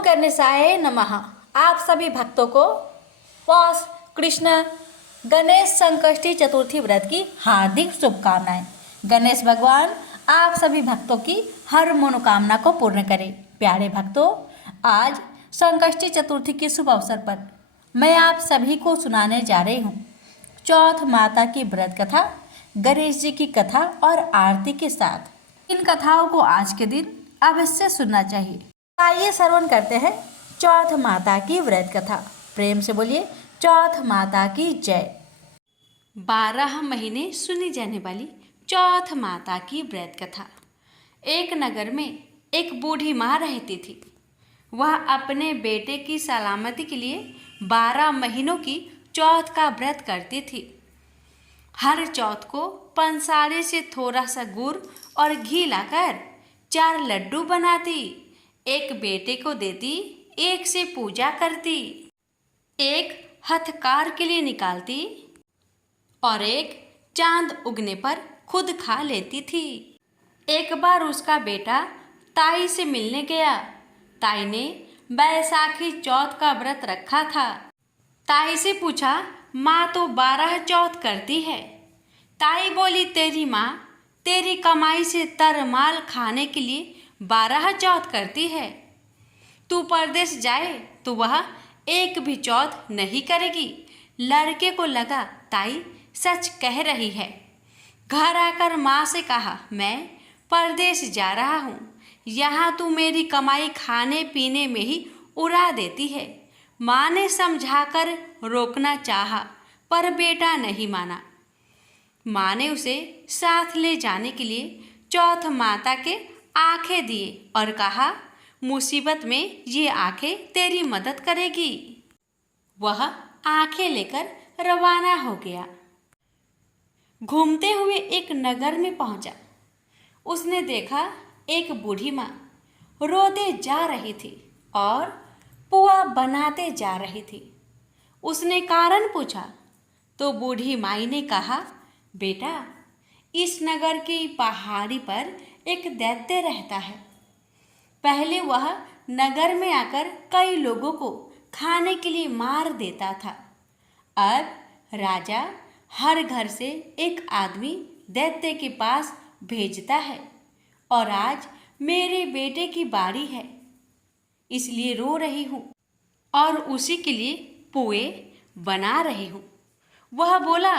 ओम गणेशाय नमः। आप सभी भक्तों को पौष कृष्ण गणेश संकष्टी चतुर्थी व्रत की हार्दिक शुभकामनाएं। गणेश भगवान आप सभी भक्तों की हर मनोकामना को पूर्ण करें। प्यारे भक्तों, आज संकष्टी चतुर्थी के शुभ अवसर पर मैं आप सभी को सुनाने जा रही हूँ चौथ माता की व्रत कथा, गणेश जी की कथा और आरती के साथ। इन कथाओं को आज के दिन अवश्य सुनना चाहिए। आइए श्रवण करते हैं चौथ माता की व्रत कथा। प्रेम से बोलिए चौथ माता की जय। 12 महीने सुनी जाने वाली चौथ माता की व्रत कथा। एक नगर में एक बूढ़ी माँ रहती थी। वह अपने बेटे की सलामती के लिए 12 महीनों की चौथ का व्रत करती थी। हर चौथ को पंसारे से थोड़ा सा गुड़ और घी लाकर 4 लड्डू बनाती, एक बेटे को देती, एक से पूजा करती, एक हथकार के लिए निकालती और एक चांद उगने पर खुद खा लेती थी। एक बार उसका बेटा ताई से मिलने गया। ताई ने बैसाखी चौथ का व्रत रखा था। ताई से पूछा, माँ तो 12 चौथ करती है। ताई बोली, तेरी माँ तेरी कमाई से तरमाल खाने के लिए 12 चौथ करती है। तू परदेश जाए तो वह एक भी चौथ नहीं करेगी। लड़के को लगा ताई सच कह रही है। घर आकर माँ से कहा, मैं परदेश जा रहा हूँ, यहाँ तू मेरी कमाई खाने पीने में ही उड़ा देती है। माँ ने समझाकर रोकना चाहा, पर बेटा नहीं माना। माँ ने उसे साथ ले जाने के लिए चौथ माता के आंखें दिए और कहा, मुसीबत में ये आंखें तेरी मदद करेगी। वह आंखें लेकर रवाना हो गया। घूमते हुए एक नगर में पहुंचा। उसने देखा एक बूढ़ी माँ रोते जा रही थी और पुआ बनाते जा रही थी। उसने कारण पूछा तो बूढ़ी माई ने कहा, बेटा, इस नगर की पहाड़ी पर एक दैत्य रहता है। पहले वह नगर में आकर कई लोगों को खाने के लिए मार देता था। अब राजा हर घर से एक आदमी दैत्य के पास भेजता है और आज मेरे बेटे की बारी है, इसलिए रो रही हूँ और उसी के लिए पुए बना रही हूँ। वह बोला,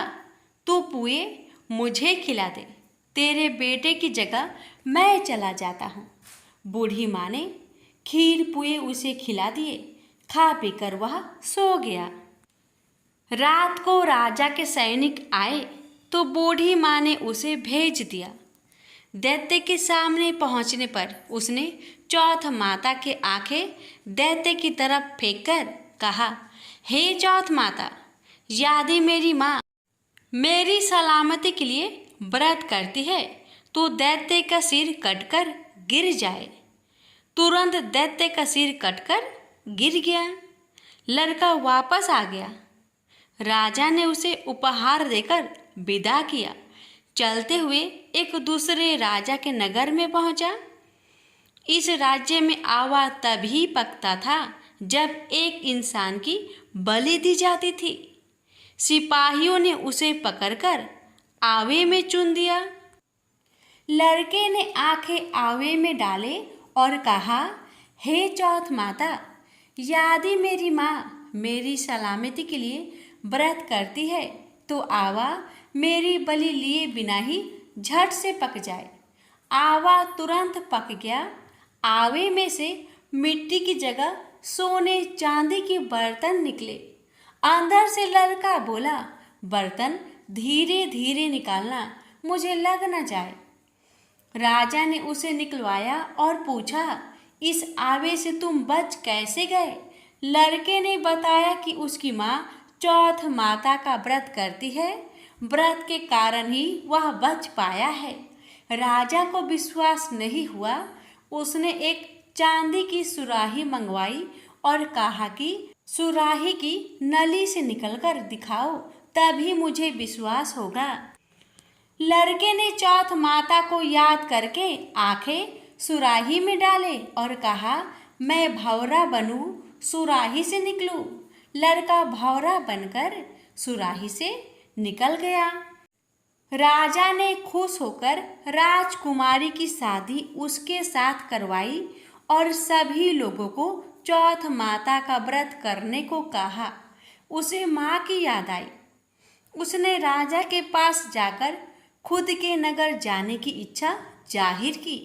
तू पुए मुझे खिला दे, तेरे बेटे की जगह मैं चला जाता हूँ। बूढ़ी माँ ने खीर पुए उसे खिला दिए। खा पीकर वह सो गया। रात को राजा के सैनिक आए तो बूढ़ी माँ ने उसे भेज दिया। दैत्य के सामने पहुँचने पर उसने चौथ माता के आंखें दैत्य की तरफ फेंककर कहा, हे चौथ माता, यदि मेरी माँ मेरी सलामती के लिए व्रत करती है तो दैत्य का सिर कटकर गिर जाए। तुरंत दैत्य का सिर कटकर गिर गया। लड़का वापस आ गया। राजा ने उसे उपहार देकर विदा किया। चलते हुए एक दूसरे राजा के नगर में पहुंचा। इस राज्य में आवा तभी पकता था जब एक इंसान की बलि दी जाती थी। सिपाहियों ने उसे पकड़कर आवे में चुन दिया। लड़के ने आंखें आवे में डाले और कहा, हे चौथ माता, यदि मेरी माँ मेरी सलामती के लिए व्रत करती है तो आवा मेरी बलि लिए बिना ही झट से पक जाए। आवा तुरंत पक गया। आवे में से मिट्टी की जगह सोने चांदी के बर्तन निकले। अंदर से लड़का बोला, बर्तन धीरे धीरे निकालना, मुझे लग न जाए। राजा ने उसे निकलवाया और पूछा, इस आवे से तुम बच कैसे गए? लड़के ने बताया कि उसकी माँ चौथ माता का व्रत करती है, व्रत के कारण ही वह बच पाया है। राजा को विश्वास नहीं हुआ। उसने एक चांदी की सुराही मंगवाई और कहा कि सुराही की नली से निकलकर दिखाओ, तभी मुझे विश्वास होगा। लड़के ने चौथ माता को याद करके आंखें सुराही में डाले और कहा, मैं भौरा बनूं सुराही से निकलूं। लड़का भौरा बनकर सुराही से निकल गया। राजा ने खुश होकर राजकुमारी की शादी उसके साथ करवाई और सभी लोगों को चौथ माता का व्रत करने को कहा। उसे माँ की याद आई। उसने राजा के पास जाकर खुद के नगर जाने की इच्छा जाहिर की।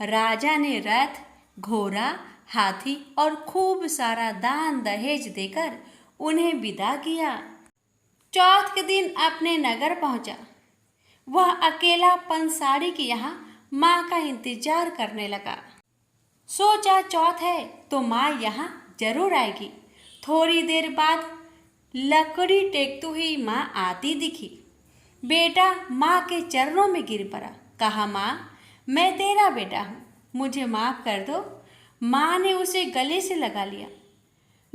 राजा ने रथ, घोड़ा, हाथी और खूब सारा दान दहेज देकर उन्हें विदा किया। चौथ के दिन अपने नगर पहुंचा। वह अकेला पंसारी के यहाँ माँ का इंतजार करने लगा। सोचा चौथ है तो माँ यहाँ जरूर आएगी। थोड़ी देर बाद लकड़ी टेकती हुई माँ आती दिखी। बेटा माँ के चरणों में गिर पड़ा। कहा, माँ मैं तेरा बेटा हूँ, मुझे माफ़ कर दो। माँ ने उसे गले से लगा लिया।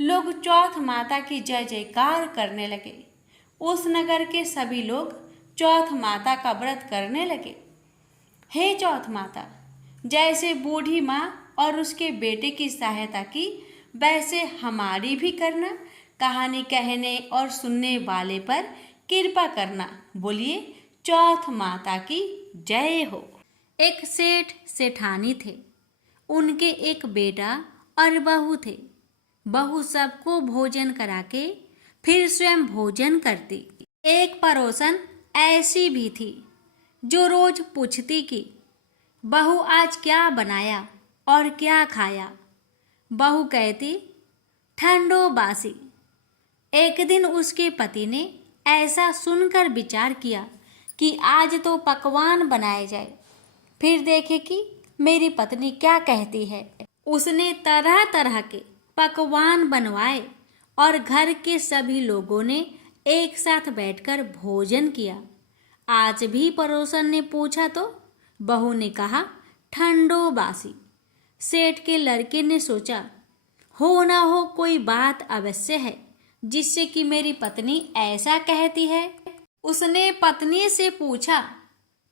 लोग चौथ माता की जय जयकार करने लगे। उस नगर के सभी लोग चौथ माता का व्रत करने लगे। हे चौथ माता, जैसे बूढ़ी माँ और उसके बेटे की सहायता की वैसे हमारी भी करना। कहानी कहने और सुनने वाले पर कृपा करना। बोलिए चौथ माता की जय हो। एक सेठ सेठानी थे। उनके एक बेटा और बहू थे। बहू सबको भोजन करा के फिर स्वयं भोजन करती। एक पड़ोसन ऐसी भी थी जो रोज पूछती कि बहू आज क्या बनाया और क्या खाया। बहू कहती ठंडो बासी। एक दिन उसके पति ने ऐसा सुनकर विचार किया कि आज तो पकवान बनाए जाए, फिर देखे कि मेरी पत्नी क्या कहती है। उसने तरह तरह के पकवान बनवाए और घर के सभी लोगों ने एक साथ बैठकर भोजन किया। आज भी पड़ोसन ने पूछा तो बहू ने कहा ठंडो बासी। सेठ के लड़के ने सोचा हो ना हो कोई बात अवश्य है जिससे कि मेरी पत्नी ऐसा कहती है। उसने पत्नी से पूछा,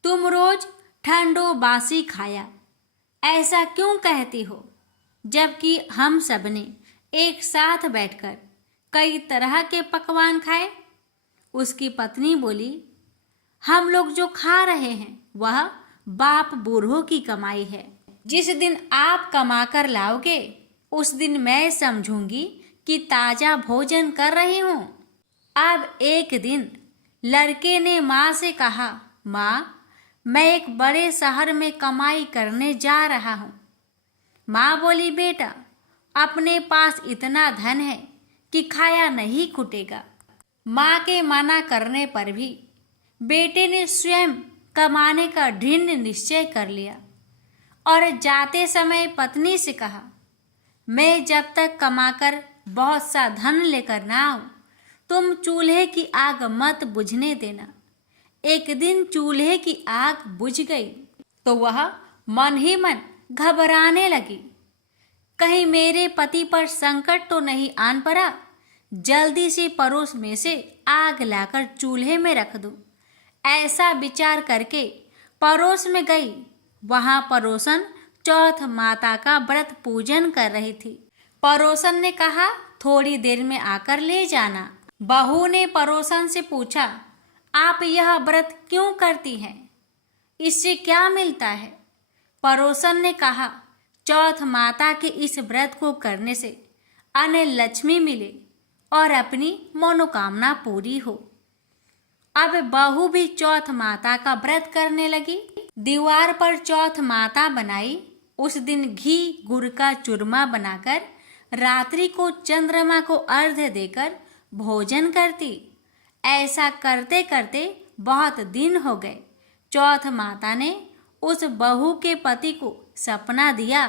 तुम रोज ठंडो बासी खाया ऐसा क्यों कहती हो, जबकि हम सबने एक साथ बैठकर कई तरह के पकवान खाए। उसकी पत्नी बोली, हम लोग जो खा रहे हैं वह बाप बूढ़ों की कमाई है। जिस दिन आप कमा कर लाओगे उस दिन मैं समझूंगी कि ताजा भोजन कर रही हूँ। अब एक दिन लड़के ने माँ से कहा, माँ मैं एक बड़े शहर में कमाई करने जा रहा हूँ। माँ बोली, बेटा अपने पास इतना धन है कि खाया नहीं खुटेगा। माँ के मना करने पर भी बेटे ने स्वयं कमाने का दृढ़ निश्चय कर लिया और जाते समय पत्नी से कहा, मैं जब तक कमाकर बहुत सा धन लेकर ना आऊं तुम चूल्हे की आग मत बुझने देना। एक दिन चूल्हे की आग बुझ गई तो वह मन ही मन घबराने लगी, कहीं मेरे पति पर संकट तो नहीं आन पड़ा। जल्दी से पड़ोस में से आग लाकर चूल्हे में रख दूं। ऐसा विचार करके पड़ोस में गई। वहां पड़ोसन चौथ माता का व्रत पूजन कर रही थी। पड़ोसन ने कहा, थोड़ी देर में आकर ले जाना। बहू ने पड़ोसन से पूछा, आप यह व्रत क्यों करती हैं? इससे क्या मिलता है? पड़ोसन ने कहा, चौथ माता के इस व्रत को करने से अन्न लक्ष्मी मिले और अपनी मनोकामना पूरी हो। अब बहू भी चौथ माता का व्रत करने लगी। दीवार पर चौथ माता बनाई। उस दिन घी गुड़ का चूरमा बनाकर रात्रि को चंद्रमा को अर्घ्य देकर भोजन करती। ऐसा करते करते बहुत दिन हो गए। चौथ माता ने उस बहू के पति को सपना दिया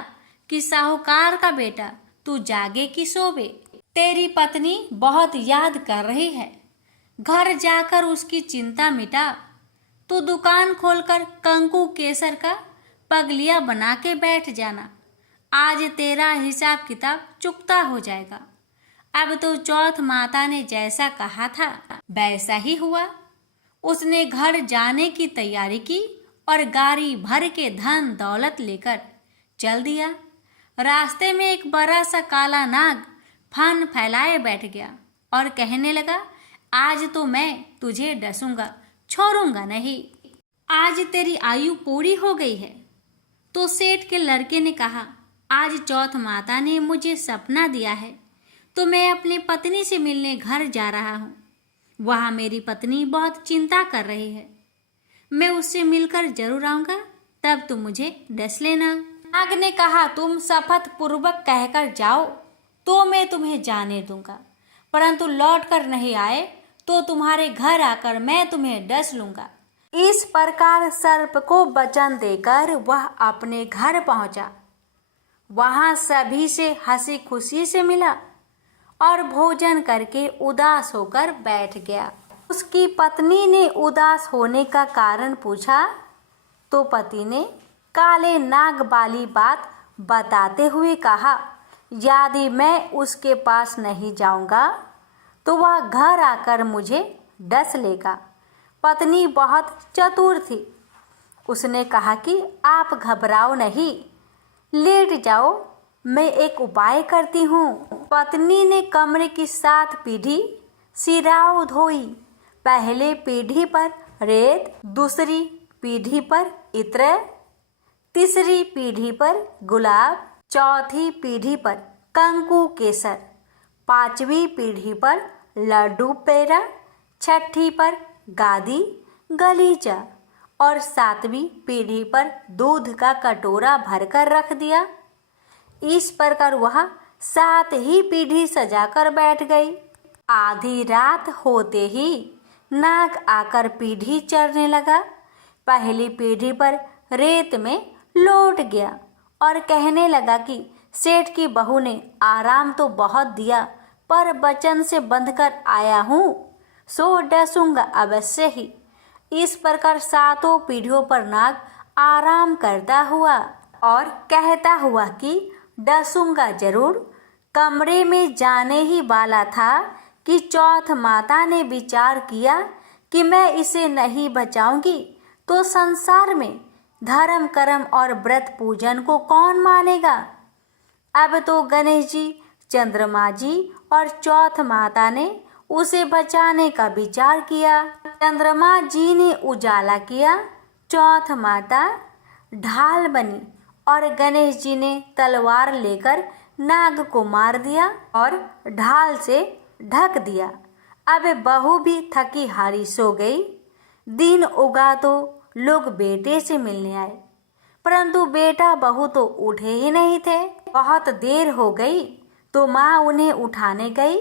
कि साहूकार का बेटा तू जागे कि सोवे, तेरी पत्नी बहुत याद कर रही है। घर जाकर उसकी चिंता मिटा। तू दुकान खोलकर कंकु केसर का पगलिया बना के बैठ जाना। आज तेरा हिसाब किताब चुकता हो जाएगा। अब तो चौथ माता ने जैसा कहा था वैसा ही हुआ। उसने घर जाने की तैयारी की और गाड़ी भर के धन दौलत लेकर चल दिया। रास्ते में एक बड़ा सा काला नाग फन फैलाए बैठ गया और कहने लगा, आज तो मैं तुझे डसूंगा, छोड़ूंगा नहीं। आज तेरी आयु पूरी हो गई है। तो सेठ के लड़के ने कहा, आज चौथ माता ने मुझे सपना दिया है, तो मैं अपनी पत्नी से मिलने घर जा रहा हूँ। वहाँ मेरी पत्नी बहुत चिंता कर रही है। मैं उससे मिलकर जरूर आऊँगा, तब तुम मुझे डस लेना। नाग ने कहा, तुम शपथ पूर्वक कहकर जाओ तो मैं तुम्हें जाने दूंगा, परंतु लौट कर नहीं आए तो तुम्हारे घर आकर मैं तुम्हें डस लूंगा। इस प्रकार सर्प को वचन देकर वह अपने घर पहुंचा। वहां सभी से हंसी खुशी से मिला और भोजन करके उदास होकर बैठ गया। उसकी पत्नी ने उदास होने का कारण पूछा तो पति ने काले नाग वाली बात बताते हुए कहा, यदि मैं उसके पास नहीं जाऊंगा तो वह घर आकर मुझे डस लेगा। पत्नी बहुत चतुर थी। उसने कहा कि आप घबराओ नहीं, लेट जाओ, मैं एक उपाय करती हूँ। पत्नी ने कमरे की 7 पीढ़ी सिराओ धोई। पहले पीढ़ी पर रेत, दूसरी पीढ़ी पर इत्र, तीसरी पीढ़ी पर गुलाब, चौथी पीढ़ी पर कंकु केसर, 5वीं पीढ़ी पर लड्डू पेड़ा, 6ठी पर गादी गलीचा और 7वीं पीढ़ी पर दूध का कटोरा भरकर रख दिया। इस प्रकार वह 7 ही पीढ़ी सजाकर बैठ गई। आधी रात होते ही नाग आकर पीढ़ी चढ़ने लगा। पहली पीढ़ी पर रेत में लौट गया और कहने लगा कि सेठ की बहू ने आराम तो बहुत दिया, पर वचन से बंधकर आया हूँ, सो डसूंगा अवश्य ही। इस प्रकार 7 पीढ़ियों पर नाग आराम करता हुआ और कहता हुआ कि डसूंगा जरूर। कमरे में जाने ही वाला था कि चौथ माता ने विचार किया कि मैं इसे नहीं बचाऊंगी तो संसार में धर्म कर्म और व्रत पूजन को कौन मानेगा। अब तो गणेश जी, चंद्रमा जी और चौथ माता ने उसे बचाने का विचार किया। चंद्रमा जी ने उजाला किया, चौथ माता ढाल बनी और गणेश जी ने तलवार लेकर नाग को मार दिया और ढाल से ढक दिया। अब बहू भी थकी हारी सो गई। दिन उगा तो लोग बेटे से मिलने आए, परंतु बेटा बहू तो उठे ही नहीं थे। बहुत देर हो गई तो माँ उन्हें उठाने गई।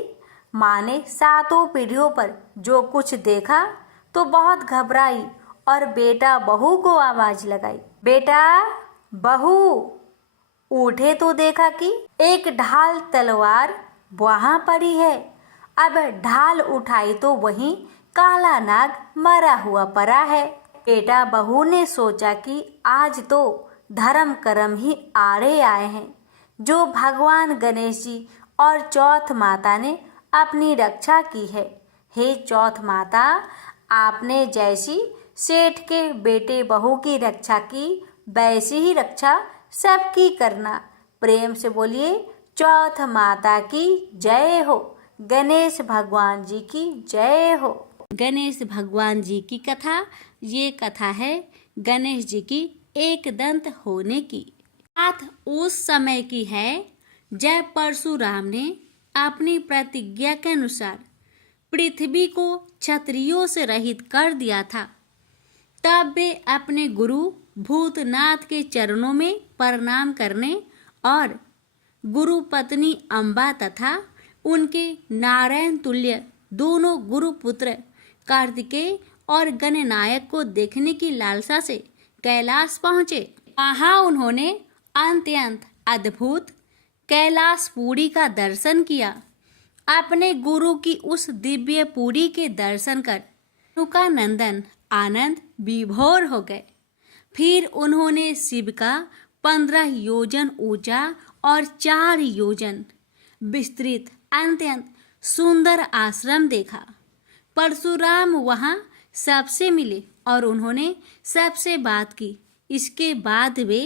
माँ ने 7 पीढ़ियों पर जो कुछ देखा तो बहुत घबराई और बेटा बहू को आवाज लगाई, बेटा बहू, उठे तो देखा कि एक ढाल तलवार वहां पड़ी है। अब ढाल उठाई तो वहीं काला नाग मरा हुआ पड़ा है। बेटा बहू ने सोचा कि आज तो धर्म कर्म ही आड़े आए हैं, जो भगवान गणेश जी और चौथ माता ने अपनी रक्षा की है। हे चौथ माता, आपने जैसी सेठ के बेटे बहू की रक्षा की, वैसी ही रक्षा सबकी करना। प्रेम से बोलिए, चौथ माता की जय हो, गणेश भगवान जी की जय हो। गणेश भगवान जी की कथा, ये कथा है गणेश जी की एक दंत होने की। बात उस समय की है जब परशुराम ने अपनी प्रतिज्ञा के अनुसार पृथ्वी को क्षत्रियों से रहित कर दिया था। तब वे अपने गुरु भूतनाथ के चरणों में प्रणाम करने और गुरु पत्नी अम्बा तथा उनके नारायण तुल्य दोनों गुरु पुत्र कार्तिकेय और गणनायक को देखने की लालसा से कैलाश पहुँचे। वहाँ उन्होंने अत्यंत अद्भुत कैलाशपुरी का दर्शन किया। अपने गुरु की उस दिव्य पुरी के दर्शन कर उनका नंदन आनंद विभोर हो गए। फिर उन्होंने शिव का 15 योजन ऊंचा और 4 योजन विस्तृत अत्यंत सुंदर आश्रम देखा। परशुराम वहाँ सबसे मिले और उन्होंने सबसे बात की। इसके बाद वे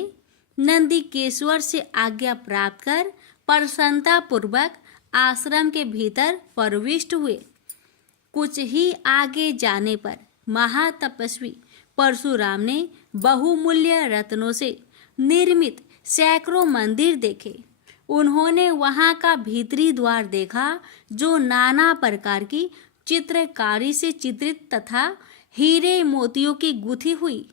नंदीकेश्वर से आज्ञा प्राप्त कर प्रसन्नता पूर्वक आश्रम के भीतर प्रविष्ट हुए। कुछ ही आगे जाने पर महातपस्वी परशुराम ने बहुमूल्य रत्नों से निर्मित सैकड़ों मंदिर देखे। उन्होंने वहां का भीतरी द्वार देखा जो नाना प्रकार की चित्रकारी से चित्रित तथा हीरे मोतियों की गुथी हुई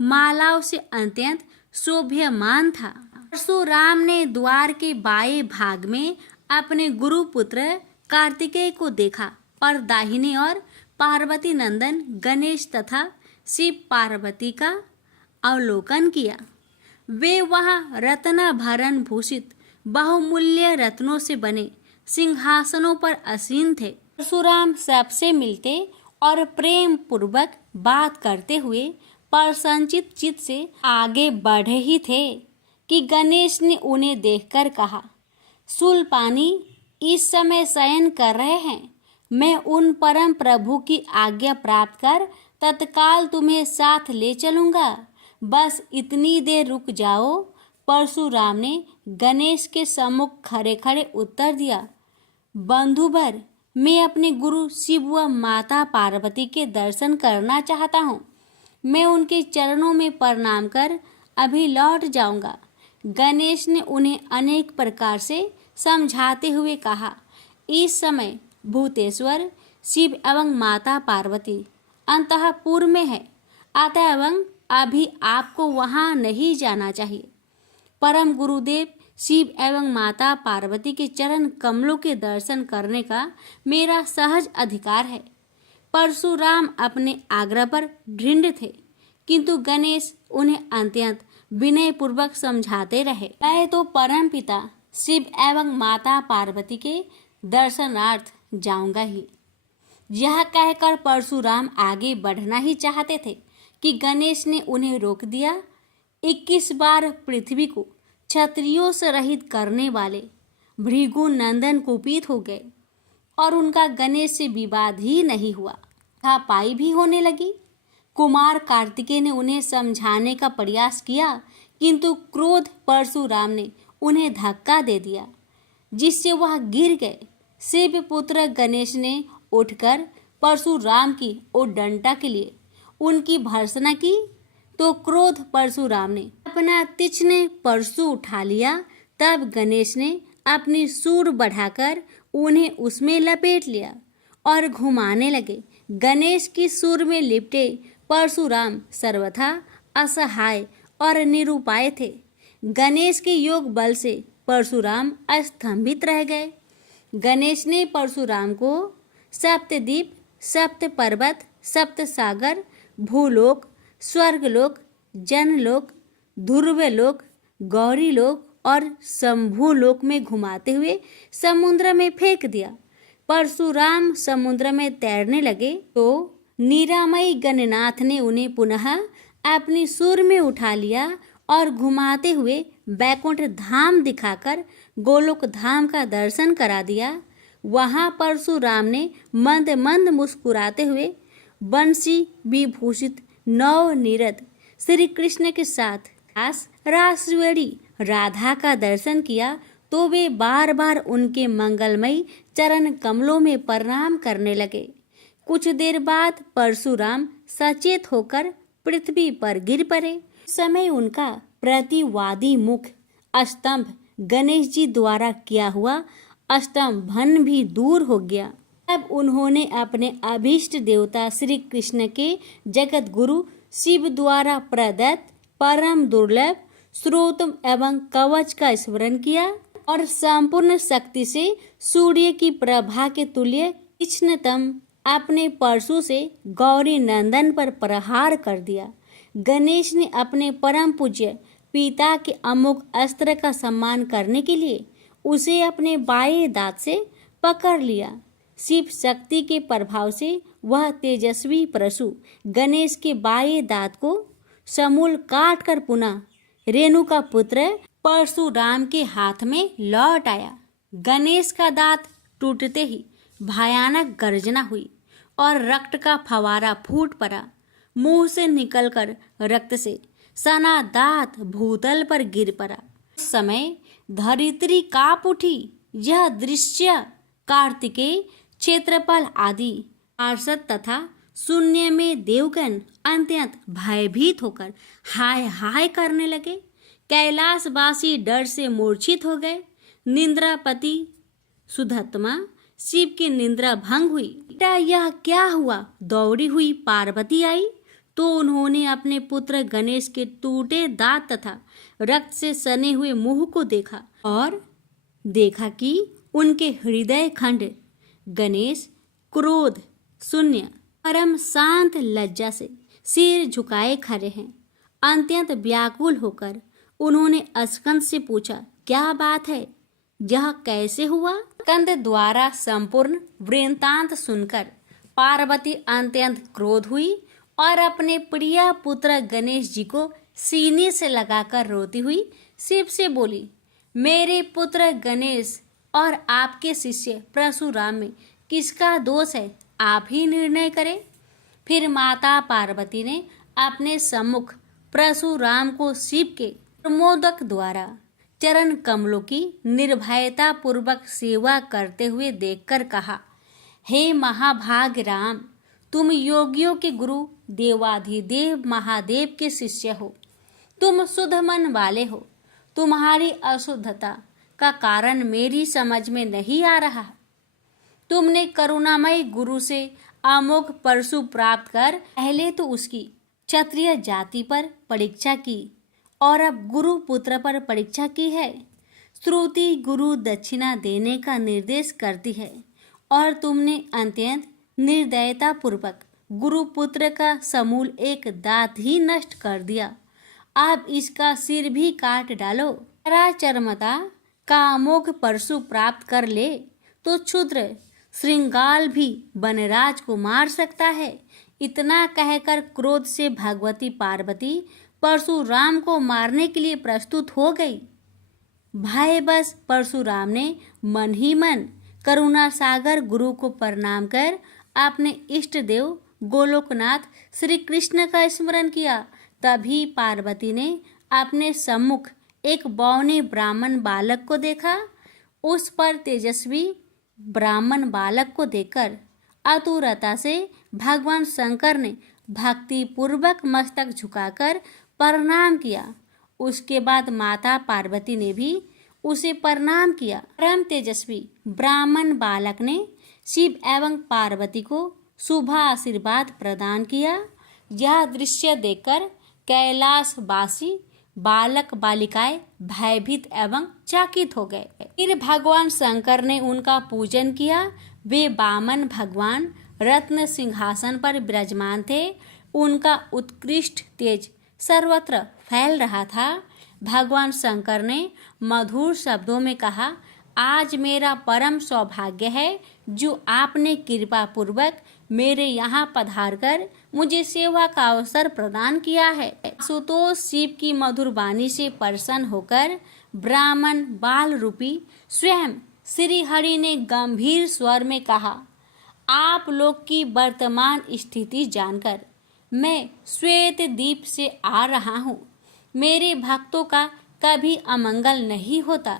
मालाओं से अत्यंत शोभ्यमान था। परशुराम ने द्वार के बाएं भाग में अपने गुरुपुत्र कार्तिकेय को देखा और दाहिने ओर पार्वती नंदन गणेश तथा शिव पार्वती का अवलोकन किया। वे वहां रत्नाभरण भूषित बहुमूल्य रत्नों से बने सिंहासनों पर आसीन थे। परशुराम सबसे मिलते और प्रेम पूर्वक बात करते हुए प्रसन्नचित चित्त से आगे बढ़े ही थे कि गणेश ने उन्हें देखकर कहा, शूलपाणी इस समय शयन कर रहे हैं। मैं उन परम प्रभु की आज्ञा प्राप्त कर तत्काल तुम्हें साथ ले चलूंगा। बस इतनी देर रुक जाओ। परशुराम ने गणेश के सम्मुख खड़े खड़े उत्तर दिया, बंधुवर, मैं अपने गुरु शिव व माता पार्वती के दर्शन करना चाहता हूँ। मैं उनके चरणों में प्रणाम कर अभी लौट जाऊंगा। गणेश ने उन्हें अनेक प्रकार से समझाते हुए कहा, इस समय भूतेश्वर शिव एवं माता पार्वती अंतःपुर में है, अतएव अभी आपको वहां नहीं जाना चाहिए। परम गुरुदेव शिव एवं माता पार्वती के चरण कमलों के दर्शन करने का मेरा सहज अधिकार है। परशुराम अपने आग्रह पर दृढ़ थे, किंतु गणेश उन्हें अत्यंत विनयपूर्वक समझाते रहे। मैं तो परम पिता शिव एवं माता पार्वती के दर्शनार्थ जाऊंगा ही। यह कहकर परशुराम आगे बढ़ना ही चाहते थे कि गणेश ने उन्हें रोक दिया। 21 बार पृथ्वी को क्षत्रियों से रहित करने वाले भृगु नंदन कुपित हो गए और उनका गणेश से विवाद ही नहीं हुआ, हाथापाई भी होने लगी। कुमार कार्तिकेय ने उन्हें समझाने का प्रयास किया, किंतु क्रोध परशुराम ने उन्हें धक्का दे दिया, जिससे वह गिर गए। शिव पुत्र गणेश ने उठकर परशुराम की उद्दंडता के लिए उनकी भर्त्सना की, तो क्रोध परशुराम ने अपना तीक्ष्ण परशु उठा लिया। तब गणेश ने अपनी सूंड बढ़ाकर उन्हें उसमें लपेट लिया और घुमाने लगे। गणेश की सूंड में लिपटे परशुराम सर्वथा असहाय और निरुपाय थे। गणेश के योग बल से परशुराम अस्तंभित रह गए। गणेश ने परशुराम को सप्तद्वीप, सप्त पर्वत, सप्त सागर, भूलोक, स्वर्गलोक, जनलोक, ध्रुवलोक, गौरीलोक और शंभुलोक में घुमाते हुए समुद्र में फेंक दिया। परशुराम समुद्र में तैरने लगे तो निरामयी गणनाथ ने उन्हें पुनः अपनी सूंड में उठा लिया और घुमाते हुए बैकुंठ धाम दिखाकर गोलोक धाम का दर्शन करा दिया। वहां परशुराम ने मंद मंद मुस्कुराते हुए बंसी विभूषित नवनीरद श्री कृष्ण के साथ रासवेणी राधा का दर्शन किया, तो वे बार बार उनके मंगलमयी चरण कमलों में प्रणाम करने लगे। कुछ देर बाद परशुराम सचेत होकर पृथ्वी पर गिर पड़े। समय उनका प्रतिवादी मुख स्तंभ गणेश जी द्वारा किया हुआ स्तंभन भी दूर हो गया। तब उन्होंने अपने अभीष्ट देवता श्री कृष्ण के जगत गुरु शिव द्वारा प्रदत्त परम दुर्लभ स्रोत एवं कवच का स्मरण किया और संपूर्ण शक्ति से सूर्य की प्रभा के तुल्य तीक्ष्णतम अपने परशु से गौरी नंदन पर प्रहार कर दिया। गणेश ने अपने परम पूज्य पिता के अमोघ अस्त्र का सम्मान करने के लिए उसे अपने बाएं दांत से पकड़ लिया। शिव शक्ति के प्रभाव से वह तेजस्वी परशु गणेश के बाएं दांत को समूल काट कर पुनः रेणु का पुत्र परशुराम के हाथ में लौट आया। गणेश का दांत टूटते ही भयानक गर्जना हुई और रक्त का फवारा फूट पड़ा। मुंह से निकलकर रक्त से सना दात भूतल पर गिर पड़ा। उस समय धरित्री कांप उठी। यह दृश्य कार्तिकेय, क्षेत्रपाल आदि पार्षद तथा शून्य में देवगण अत्यंत भयभीत होकर हाय हाय करने लगे। कैलाशवासी डर से मूर्छित हो गए। निंद्रापति सुधत्मा शिव की निंद्रा भंग हुई। बेटा यह क्या हुआ? दौड़ी हुई पार्वती आई तो उन्होंने अपने पुत्र गणेश के टूटे दांत तथा रक्त से सने हुए मुंह को देखा और देखा कि उनके हृदय खंड गणेश क्रोध शून्य परम शांत लज्जा से सिर झुकाए खड़े हैं। अत्यंत व्याकुल होकर उन्होंने स्कंद से पूछा, क्या बात है? यह कैसे हुआ? स्कंद द्वारा संपूर्ण वृत्तांत सुनकर पार्वती अत्यंत क्रोध हुई और अपने प्रिय पुत्र गणेश जी को सीने से लगाकर रोती हुई शिव से बोली, मेरे पुत्र गणेश और आपके शिष्य परशुराम में किसका दोष है? आप ही निर्णय करें। फिर माता पार्वती ने अपने सम्मुख परशुराम को शिव के प्रमोदक द्वारा चरण कमलों की निर्भयता पूर्वक सेवा करते हुए देखकर कहा, हे महाभाग राम, तुम योगियों के गुरु देवाधिदेव महादेव के शिष्य हो। तुम शुद्ध मन वाले हो। तुम्हारी अशुद्धता का कारण मेरी समझ में नहीं आ रहा। तुमने करुणामय गुरु से अमोघ परशु प्राप्त कर पहले तो उसकी क्षत्रिय जाति पर परीक्षा की और अब गुरु पुत्र पर परीक्षा की है। श्रुति गुरु दक्षिणा देने का निर्देश करती है और तुमने अत्यंत निर्दयता पूर्वक गुरु पुत्र का समूल एक दांत ही नष्ट कर दिया। अब इसका सिर भी काट डालो। चरमता का अमोघ परशु प्राप्त कर ले तो क्षुद्र श्रृंगाल भी वनराज को मार सकता है। इतना कहकर क्रोध से भगवती पार्वती परशुराम को मारने के लिए प्रस्तुत हो गई। भय बस परशुराम ने मन ही मन करुणा सागर गुरु को प्रणाम कर अपने इष्ट देव गोलोकनाथ श्री कृष्ण का स्मरण किया। तभी पार्वती ने अपने सम्मुख एक बौने ब्राह्मण बालक को देखा। उस पर तेजस्वी ब्राह्मण बालक को देखकर आतुरता से भगवान शंकर ने भक्ति पूर्वक मस्तक झुकाकर प्रणाम किया। उसके बाद माता पार्वती ने भी उसे प्रणाम किया। परम तेजस्वी ब्राह्मण बालक ने शिव एवं पार्वती को शुभ आशीर्वाद प्रदान किया। यह दृश्य देखकर कैलाशवासी बालक बालिकाएं भयभीत एवं चकित हो गए। फिर भगवान शंकर ने उनका पूजन किया। वे वामन भगवान रत्न सिंहासन पर विराजमान थे। उनका उत्कृष्ट तेज सर्वत्र फैल रहा था। भगवान शंकर ने मधुर शब्दों में कहा, आज मेरा परम सौभाग्य है जो आपने कृपा पूर्वक मेरे यहाँ पधार कर मुझे सेवा का अवसर प्रदान किया है। सुतोष शिव की मधुर वाणी से प्रसन्न होकर ब्राह्मण बाल रूपी स्वयं श्री हरि ने गंभीर स्वर में कहा, आप लोग की वर्तमान स्थिति जानकर मैं श्वेत द्वीप से आ रहा हूँ। मेरे भक्तों का कभी अमंगल नहीं होता।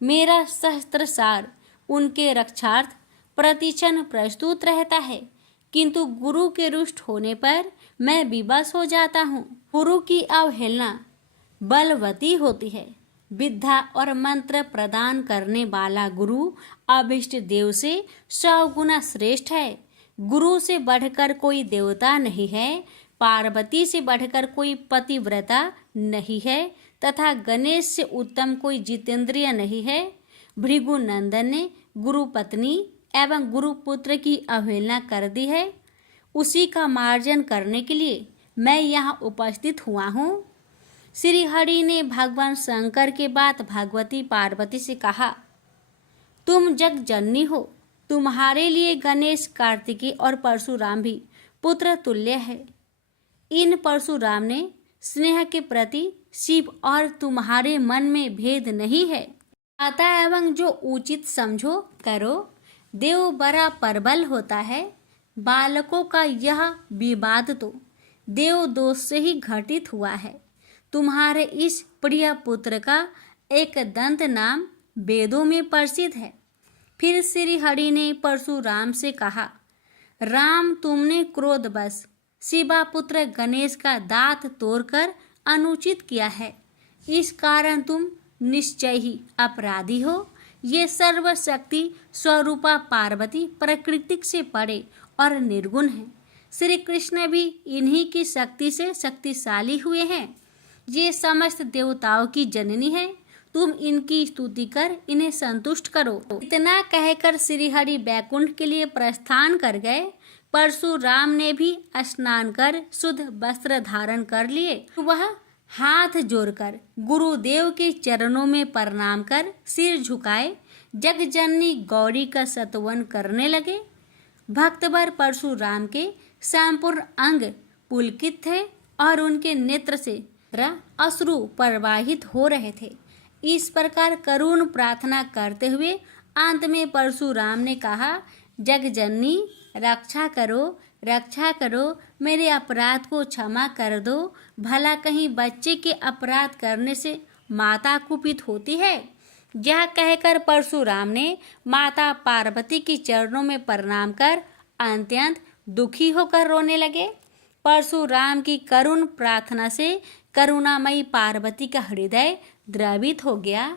मेरा सहस्त्रसार उनके रक्षार्थ प्रतिक्षण प्रस्तुत रहता है, किंतु गुरु के रुष्ट होने पर मैं विवश हो जाता हूँ। गुरु की अवहेलना बलवती होती है। विद्या और मंत्र प्रदान करने वाला गुरु अभिष्ट देव से 100 गुना श्रेष्ठ है। गुरु से बढ़कर कोई देवता नहीं है, पार्वती से बढ़कर कोई पतिव्रता नहीं है तथा गणेश से उत्तम कोई जितेंद्रिय नहीं है। भृगु नंदन ने गुरु पत्नी एवं गुरु पुत्र की अवहेलना कर दी है। उसी का मार्जन करने के लिए मैं यहाँ उपस्थित हुआ हूँ। श्री हरि ने भगवान शंकर के बाद भगवती पार्वती से कहा, तुम जग जननी हो। तुम्हारे लिए गणेश, कार्तिकेय और परशुराम भी पुत्र तुल्य है। इन परशुराम ने स्नेह के प्रति शिव और तुम्हारे मन में भेद नहीं है। अतः एवं जो उचित समझो करो। देव बड़ा प्रबल होता है। बालकों का यह विवाद तो देव दोष से ही घटित हुआ है। तुम्हारे इस प्रिय पुत्र का एक दंत नाम वेदों में प्रसिद्ध है। फिर श्री हरि ने परशुराम से कहा, राम, तुमने क्रोधवश शिवा पुत्र गणेश का दांत तोड़कर अनुचित किया है। इस कारण तुम निश्चय ही अपराधी हो। ये सर्वशक्ति स्वरूपा पार्वती प्रकृति से परे और निर्गुण है। श्री कृष्ण भी इन्हीं की शक्ति से शक्तिशाली हुए हैं। ये समस्त देवताओं की जननी है। तुम इनकी स्तुति कर इन्हें संतुष्ट करो। इतना कहकर श्री हरि बैकुंठ के लिए प्रस्थान कर गए। परशुराम ने भी स्नान कर शुद्ध वस्त्र धारण कर लिए। वह हाथ जोड़कर गुरुदेव के चरणों में प्रणाम कर सिर झुकाए जगजननी गौरी का स्तवन करने लगे। भक्तवर परशुराम के संपूर्ण अंग पुलकित थे और उनके नेत्र से अश्रु प्रवाहित हो रहे थे। इस प्रकार करुण प्रार्थना करते हुए अंत में परशुराम ने कहा, जगजननी, रक्षा करो, मेरे अपराध को क्षमा कर दो। भला कहीं बच्चे के अपराध करने से माता कुपित होती है। यह कहकर परशुराम ने माता पार्वती के चरणों में प्रणाम कर अत्यंत दुखी होकर रोने लगे। परशुराम की करुण प्रार्थना से करुणामयी पार्वती का हृदय द्रवित हो गया।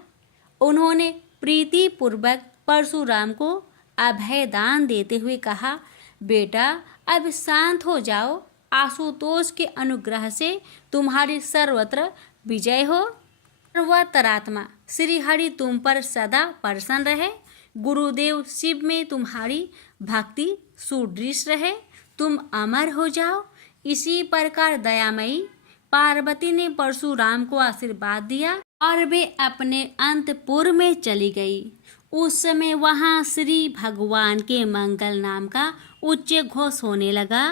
उन्होंने प्रीति पूर्वक परशुराम को अभय दान देते हुए कहा, बेटा, अब शांत हो जाओ। आशुतोष के अनुग्रह से तुम्हारी सर्वत्र विजय हो। सर्वतरात्मा श्री हरि तुम पर सदा प्रसन्न रहे। गुरुदेव शिव में तुम्हारी भक्ति सुदृढ़ रहे। तुम अमर हो जाओ। इसी प्रकार दयामयी पार्वती ने परशुराम को आशीर्वाद दिया और वे अपने अंतपुर में चली गई। उस समय वहां श्री भगवान के मंगल नाम का उच्च घोष होने लगा।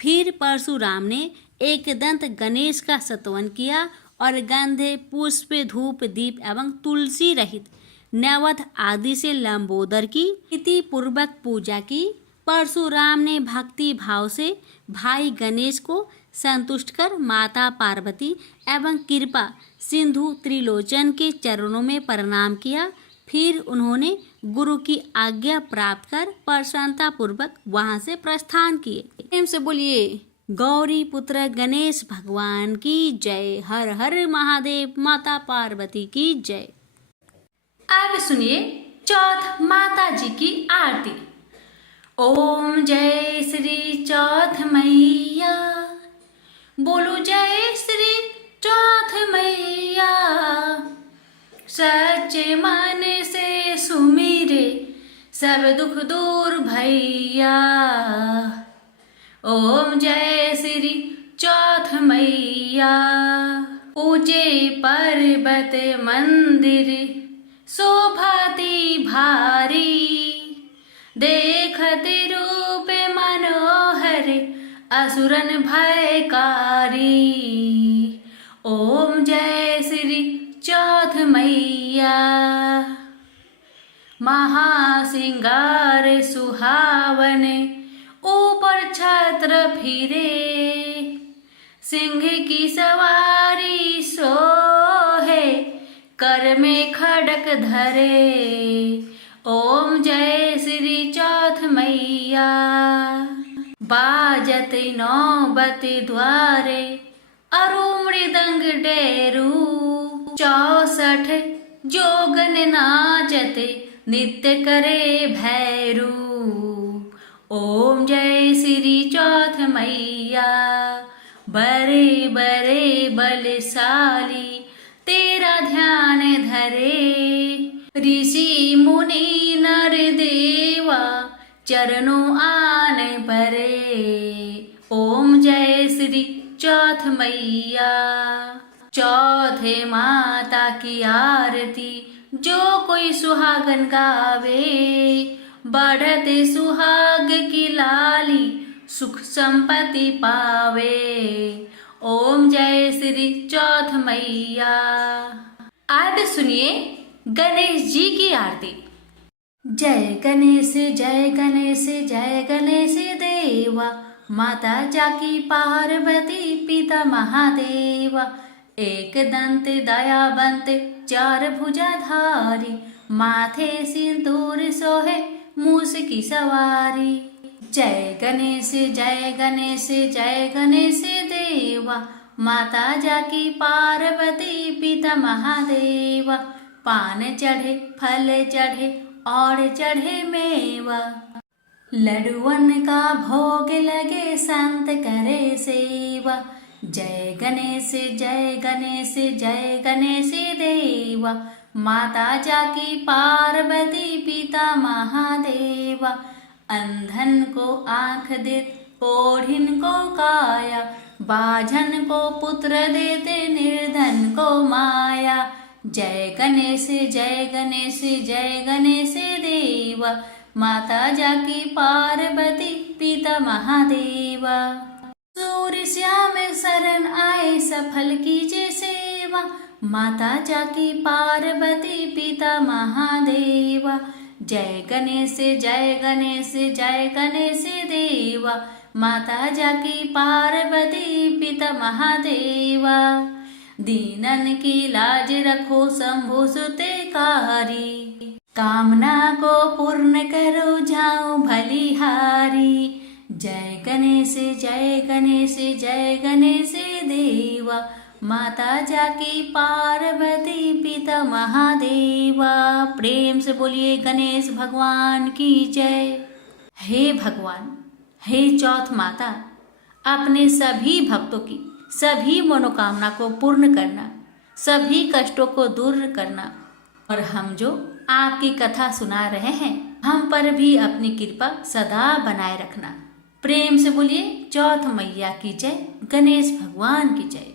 फिर परशुराम ने एक दंत गणेश का स्तवन किया और गंधे, पुष्प, धूप, दीप एवं तुलसी रहित नैवेद्य आदि से लंबोदर की विधि पूर्वक पूजा की। परशुराम ने भक्ति भाव से भाई गणेश को संतुष्ट कर माता पार्वती एवं कृपा सिंधु त्रिलोचन के चरणों में प्रणाम किया। फिर उन्होंने गुरु की आज्ञा प्राप्त कर प्रसन्नता पूर्वक वहां से प्रस्थान किए। प्रेम से बोलिए गौरी पुत्र गणेश भगवान की जय। हर हर महादेव। माता पार्वती की जय। अब सुनिए चौथ माता जी की आरती। ओम जय श्री चौथ मैया, बोलो जय श्री चौथ मैया। सच्चे मन से सुमिरे सब दुख दूर भैया। ओम जय श्री चौथ मैया। ऊंचे पर्वत मंदिर शोभाती भारी, देखत रूप मनोहर असुरन भयकारी। ओम जय श्री चौथ मैया। महासिंगार सुहावन ऊपर छत्र फिरे, सिंह की सवारी सोहे कर में खड़क धरे। ओम जय श्री चौथ मैया। बाजत नौबत द्वारे अरु मृदंग डेरू, 64 जोगन नाचत नित्य करे भैरू। ओम जय श्री चौथ मैया। बरे बरे बलशाली तेरा ध्यान धरे, ऋषि मुनि नर देवा चरणों आन परे। ओम जय श्री चौथ मैया। चौथे माता की आरती जो कोई सुहागन गावे, बढ़त सुहाग की लाली सुख संपत्ति पावे। ओम जय श्री चौथ मैया। अब सुनिए गणेश जी की आरती। जय गणेश जय गणेश जय गणेश देवा, माता जाकी पार्वती पिता महादेवा। एक दंत दयावंत चार भुजाधारी, माथे सिंदूर सोहे मूस की सवारी। जय गणेश जय गणेश जय गणेश देवा, माता जाकी पार्वती पिता महादेवा। पान चढ़े फल चढ़े और चढ़े मेवा, लड्डुअन का भोग लगे संत करे सेवा। जय गणेश जय गणेश जय गणेश देवा, माता जाकी पार्वती पिता महादेवा। अंधन को आँख देते कोढ़िन को काया, बाझन को पुत्र देते निर्धन को माया। जय गणेश जय गणेश जय गणेश देवा, माता जाकी पार्वती पिता महादेवा। सूर्य श्याम शरण आए सफल कीजिए सेवा, माता जाकी पार्वती पिता महादेवा। जय गणेश जय गणेश जय गणेश देवा, माता जाकी पार्वती पिता महादेवा। दीनन की लाज रखो शंभु सुतेकारी, कामना को पूर्ण करो जाओ भलिहारी। जय गणेश जय गणेश जय गणेश देवा, माता जाकी पार्वती पिता महादेवा। प्रेम से बोलिए गणेश भगवान की जय। हे भगवान, हे चौथ माता, अपने सभी भक्तों की सभी मनोकामना को पूर्ण करना, सभी कष्टों को दूर करना, और हम जो आपकी कथा सुना रहे हैं हम पर भी अपनी कृपा सदा बनाए रखना। प्रेम से बोलिए चौथ मैया की जय, गणेश भगवान की जय।